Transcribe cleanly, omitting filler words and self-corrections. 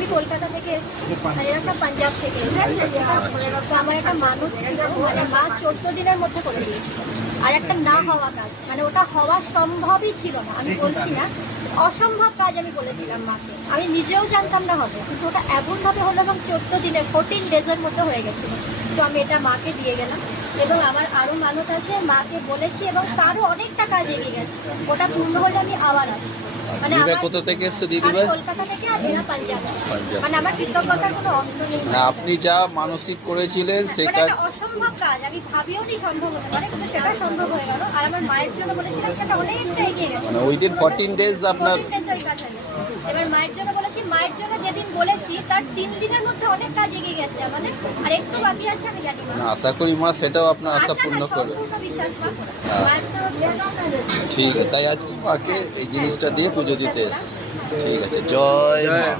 আমি কলকাতা থেকে এসেছি, আর একটা পাঞ্জাব থেকে এসেছি। তো আমার একটা মানুষ ছিল, মানে মা 14 দিনের মধ্যে করে দিয়েছিল। আর একটা না হওয়া কাজ, মানে ওটা হওয়া সম্ভবই ছিল না, আমি বলছি না অসম্ভব কাজ আমি বলেছিলাম মাকে। আমি নিজেও জানতাম না হবে, কিন্তু ওটা এমনভাবে হলো এবং 14 দিনে 14 ডেজের মধ্যে হয়ে গেছিলো। তো আমি এটা মাকে দিয়ে গেলাম, এবং আমার আরও মানুষ আছে, মাকে বলেছি, এবং তারও অনেকটা কাজ এগিয়ে গেছে। ওটা পূর্ণ হলে আমি আবার আসবো। মানে কোথা থেকে এসছো দিদিভাই? কলকাতা থেকে, আর এরা পাঞ্জাব। মানে আমার কৃতজ্ঞতার কোনো অন্ত নেই। আপনি যা মানসিক করেছিলেন মানে সেটা একটা অসম্ভব কাজ, আমি ভাবিও নি সম্ভব হতে পারে, কিন্তু সেটা সম্ভব হয়ে গেল। আর আমার মায়ের জন্য বলেছিলাম, সেটা অনেকটা এগিয়ে গেছে। মানে উইদিন 14 ডেজ আপনার 14 days ওই কাজ হয়ে গেছে। এবার মায়ের জন্য বলেছি, মায়ের জন্য যেদিন বলেছি তার 3 দিনের মধ্যে অনেক কাজ এগিয়ে গেছে আমাদের, আর একটু বাকি আছে আমি জানি না। আশা করি মা সেটাও আপনার আশা পূর্ণ করে। সম্পূর্ণ বিশ্বাস মা। মায়ের তো ঠিক আছে, তাই আজকে মাকে এই জিনিসটা দিয়ে পুজো দিতে এসছি। ঠিক আছে, জয় মা।